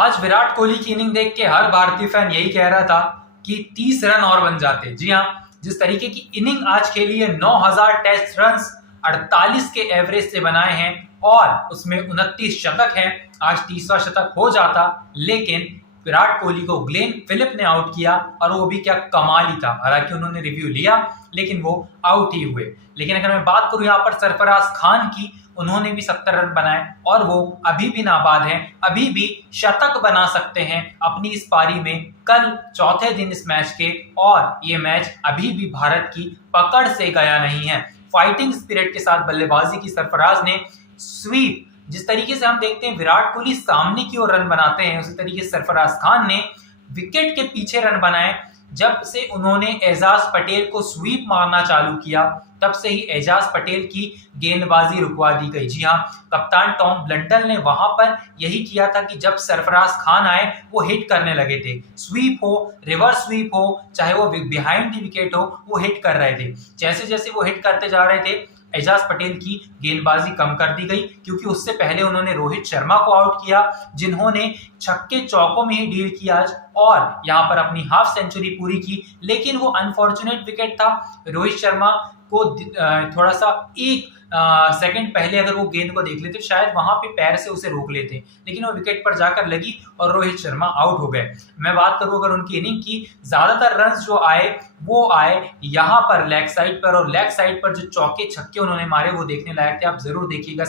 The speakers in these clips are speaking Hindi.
आज विराट कोहली की इनिंग देख के हर भारतीय फैन यही कह रहा था कि 30 रन और बन जाते। जी हाँ, जिस तरीके की इनिंग आज खेली है, 9000 टेस्ट रन्स 48 के एवरेज से बनाए हैं और उसमें 29 शतक हैं। आज 30वां शतक हो जाता, लेकिन विराट कोहली को ग्लेन फिलिप ने आउट किया और वो भी क्या कमाल ही था। हालांकि उन्होंने रिव्यू लिया लेकिन वो आउट ही हुए। लेकिन अगर मैं बात करूं यहाँ पर सरफराज खान की, उन्होंने भी 70 रन बनाए और वो अभी भी नाबाद हैं, अभी भी शतक बना सकते हैं अपनी इस पारी में, कल चौथे दिन इस मैच के। और ये मैच अभी भी भारत की पकड़ से गया नहीं है। फाइटिंग स्पिरिट के साथ बल्लेबाजी की सरफराज ने, स्वीप जिस तरीके से हम देखते हैं विराट कोहली सामने की ओर रन बनाते हैं, उसी तरीके से सरफराज खान ने विकेट के पीछे रन बनाए। जब से उन्होंने एजाज पटेल को स्वीप मारना चालू किया, तब से ही एजाज पटेल की गेंदबाजी रुकवा दी गई। जी हाँ, कप्तान टॉम ब्लंटल ने वहां पर यही किया था कि जब सरफराज खान आए वो हिट करने लगे थे। स्वीप हो, रिवर्स स्वीप हो, चाहे वो बिहाइंड द विकेट हो, वो हिट कर रहे थे। जैसे जैसे वो हिट करते जा रहे थे, एजाज पटेल की गेंदबाजी कम कर दी गई, क्योंकि उससे पहले उन्होंने रोहित शर्मा को आउट किया, जिन्होंने छक्के चौकों में ही डील किया आज और यहां पर अपनी हाफ सेंचुरी पूरी की। लेकिन वो अनफॉर्चुनेट विकेट था। रोहित शर्मा को थोड़ा सा एक सेकंड पहले अगर वो गेंद को देख लेते, शायद वहां पे पैर से उसे रोक लेते, लेकिन वो विकेट पर जाकर लगी और रोहित शर्मा आउट हो गए। मैं बात करूं अगर उनकी इनिंग की, ज्यादातर रन्स जो आए वो आए यहाँ पर लेग साइड पर, और लेग साइड पर जो चौके छक्के उन्होंने मारे वो देखने लायक थे। आप जरूर देखिएगा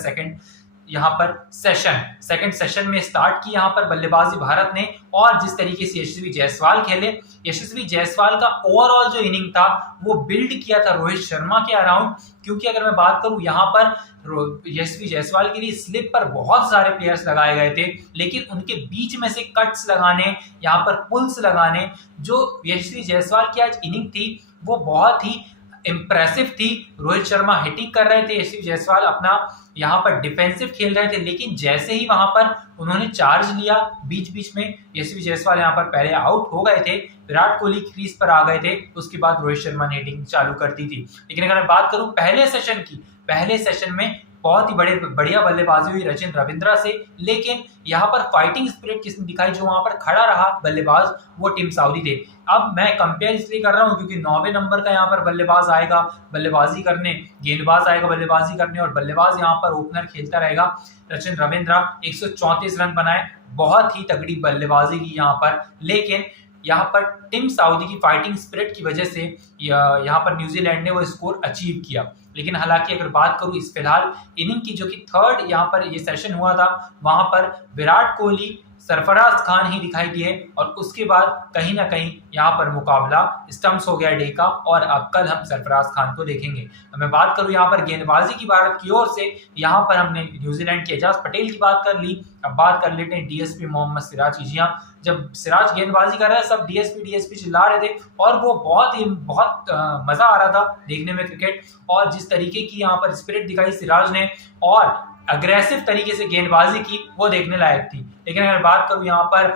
यहाँ पर सेकंड सेशन में स्टार्ट की यहाँ पर बल्लेबाजी भारत ने, और जिस तरीके से यशस्वी जायसवाल खेले, यशस्वी जायसवाल का ओवरऑल जो इनिंग था वो बिल्ड किया था रोहित शर्मा के अराउंड। क्योंकि अगर मैं बात करूं यहाँ पर यशस्वी जायसवाल के लिए स्लिप पर बहुत सारे प्लेयर्स लगाए गए थे, लेकिन उनके बीच में से कट्स लगाने, यहाँ पर पुल्स लगाने, जो यशस्वी जायसवाल की आज इनिंग थी वो बहुत ही इंप्रेसिव थी। रोहित शर्मा हिटिंग कर रहे थे, यशस्वी जायसवाल अपना यहाँ पर डिफेंसिव खेल रहे थे, लेकिन जैसे ही वहां पर उन्होंने चार्ज लिया बीच बीच में, यशस्वी जायसवाल यहाँ पर पहले आउट हो गए थे, विराट कोहली क्रीज पर आ गए थे, उसके बाद रोहित शर्मा ने हिटिंग चालू कर दी थी। लेकिन अगर मैं बात करूं पहले सेशन की, पहले सेशन में बहुत ही बढ़िया बल्लेबाजी हुई रचिन रविंद्रा से, लेकिन यहाँ पर फाइटिंग स्पिरिट किसने दिखाई, जो वहां पर खड़ा रहा बल्लेबाज, वो टीम सऊदी थे। अब मैं कंपेयर इसलिए कर रहा हूं क्योंकि 9वें नंबर का यहाँ पर बल्लेबाज आएगा बल्लेबाजी करने, गेंदबाज आएगा बल्लेबाजी करने, और बल्लेबाज यहाँ पर ओपनर खेलता रहेगा रचिन रविंद्रा। 134 रन बनाए, बहुत ही तगड़ी बल्लेबाजी की यहाँ पर। लेकिन यहाँ पर टीम सऊदी की फाइटिंग स्पिरिट की वजह से यहाँ पर न्यूजीलैंड ने वो स्कोर अचीव किया। लेकिन हालांकि अगर बात करूं इस फिलहाल इनिंग की, जो कि थर्ड यहाँ पर ये सेशन हुआ था, वहां पर विराट कोहली, सरफराज खान ही दिखाई दिए, और उसके बाद कहीं ना कहीं यहाँ पर मुकाबला स्टम्प्स हो गया डे का, और अब कल हम सरफराज खान को देखेंगे। तो मैं बात करूं यहाँ पर गेंदबाजी की भारत की ओर से, यहाँ पर हमने न्यूजीलैंड के एजाज पटेल की बात कर ली, अब बात कर लेते हैं डीएसपी मोहम्मद सिराज की। जी हाँ, जब सिराज गेंदबाजी कर रहे हैं सब डीएसपी चिल्ला रहे थे, और वो बहुत मजा आ रहा था देखने में क्रिकेट, और जिस तरीके की यहाँ पर स्पिरिट दिखाई सिराज ने और अग्रेसिव तरीके से गेंदबाजी की, वो देखने लायक थी। लेकिन अगर बात करूं यहाँ पर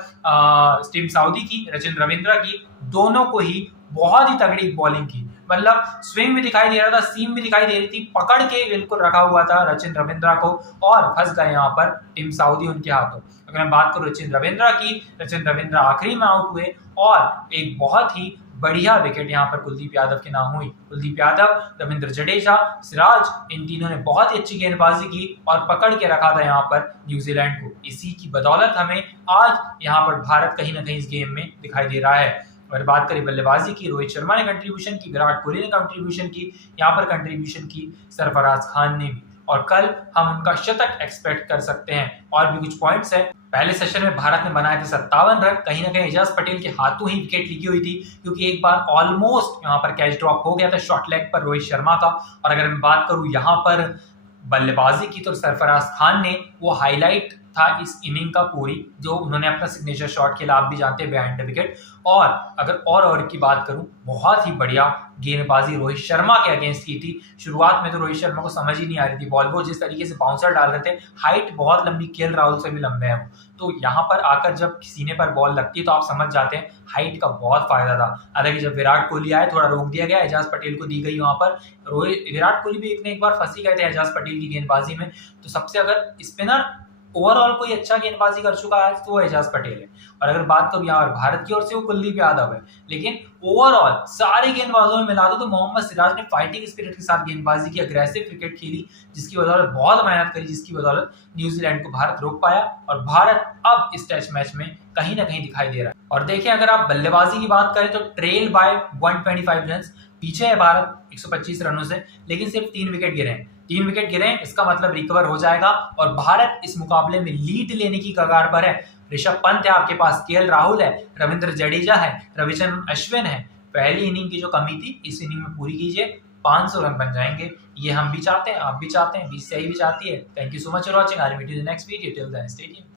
टीम सऊदी की, रचिन रविंद्रा की, दोनों को ही बहुत ही तगड़ी बॉलिंग की, मतलब स्विंग भी दिखाई दे रहा था, सीम भी दिखाई दे रही थी, पकड़ के बिल्कुल रखा हुआ था रचिन रविंद्रा को, और फंस गए यहाँ पर टीम सऊदी उनके हाथों। अगर मैं बात करूं रचिन रविंद्रा की, रचिन रविंद्रा आखिरी में आउट हुए, और एक बहुत ही बढ़िया विकेट यहाँ पर कुलदीप यादव के नाम हुई। कुलदीप यादव, रविंद्र जडेजा, सिराज, इन तीनों ने बहुत ही अच्छी गेंदबाजी की और पकड़ के रखा था यहाँ पर न्यूजीलैंड को। इसी की बदौलत हमें आज यहाँ पर भारत कहीं ना कहीं इस गेम में दिखाई दे रहा है। अगर बात करें बल्लेबाजी की, रोहित शर्मा ने कंट्रीब्यूशन की, विराट कोहली ने कंट्रीब्यूशन की, यहाँ पर कंट्रीब्यूशन की सरफराज खान ने भी, और कल हम उनका शतक एक्सपेक्ट कर सकते हैं। और भी कुछ पॉइंट्स है, पहले सेशन में भारत ने बनाए थे 57 रन, कहीं ना कहीं एजाज पटेल के हाथों ही विकेट लिखी हुई थी, क्योंकि एक बार ऑलमोस्ट यहाँ पर कैच ड्रॉप हो गया था शॉर्ट लेग पर रोहित शर्मा का। और अगर मैं बात करूं यहाँ पर बल्लेबाजी की, तो सरफराज खान ने वो हाईलाइट था इस इनिंग का पूरी, जो उन्होंने अपना सिग्नेचर शॉट खेला, आप भी जानते हैं, बिहाइंड द विकेट। और अगर और की बात करूं, बहुत ही बढ़िया गेंदबाजी रोहित शर्मा के अगेंस्ट की थी। शुरुआत में तो रोहित शर्मा को समझ ही नहीं आ रही थी बॉल, वो जिस तरीके से बाउंसर डाल रहे थे, हाइट बहुत लंबी, केएल राहुल से भी लंबे हैं वो, तो यहाँ पर आकर जब सीने पर बॉल लगती है तो आप समझ जाते हैं हाइट का बहुत फायदा था। हालांकि जब विराट कोहली आए थोड़ा रोक दिया गया, एजाज पटेल को दी गई वहां पर, विराट कोहली भी एक बार फंसी गए थे एजाज पटेल की गेंदबाजी में। तो सबसे अगर स्पिनर ओवरऑल कोई अच्छा गेंदबाजी कर चुका है आज तो वो एजाज पटेल है। और अगर बात करूं यहाँ भारत की ओर से वो कुलदीप यादव है। लेकिन ओवरऑल सारे गेंदबाजों में मिला दो तो मोहम्मद सिराज ने फाइटिंग स्पिरिट के साथ गेंदबाजी की, अग्रेसिव क्रिकेट खेली, जिसकी बदौलत बहुत मेहनत करी, जिसकी बदौलत न्यूजीलैंड को भारत रोक पाया और भारत अब इस टेस्ट मैच में कहीं ना कहीं दिखाई दे रहा है। और देखिए अगर आप बल्लेबाजी की बात करें तो ट्रेल बाय 125 रन, पीछे है भारत 125 रनों से, लेकिन सिर्फ 3 विकेट गिरे हैं। 3 विकेट गिरे हैं, इसका मतलब रिकवर हो जाएगा और भारत इस मुकाबले में लीड लेने की कगार पर है। ऋषभ पंत है आपके पास, केएल राहुल है, रविंद्र जडेजा है, रविचंद्रन अश्विन है। पहली इनिंग की जो कमी थी इस इनिंग में पूरी कीजिए, 500 रन बन जाएंगे। ये हम भी चाहते हैं, आप भी चाहते हैं, बीसीसीआई भी चाहती है। Thank you so much for watching. I will meet you in the next video. Till then stay tuned.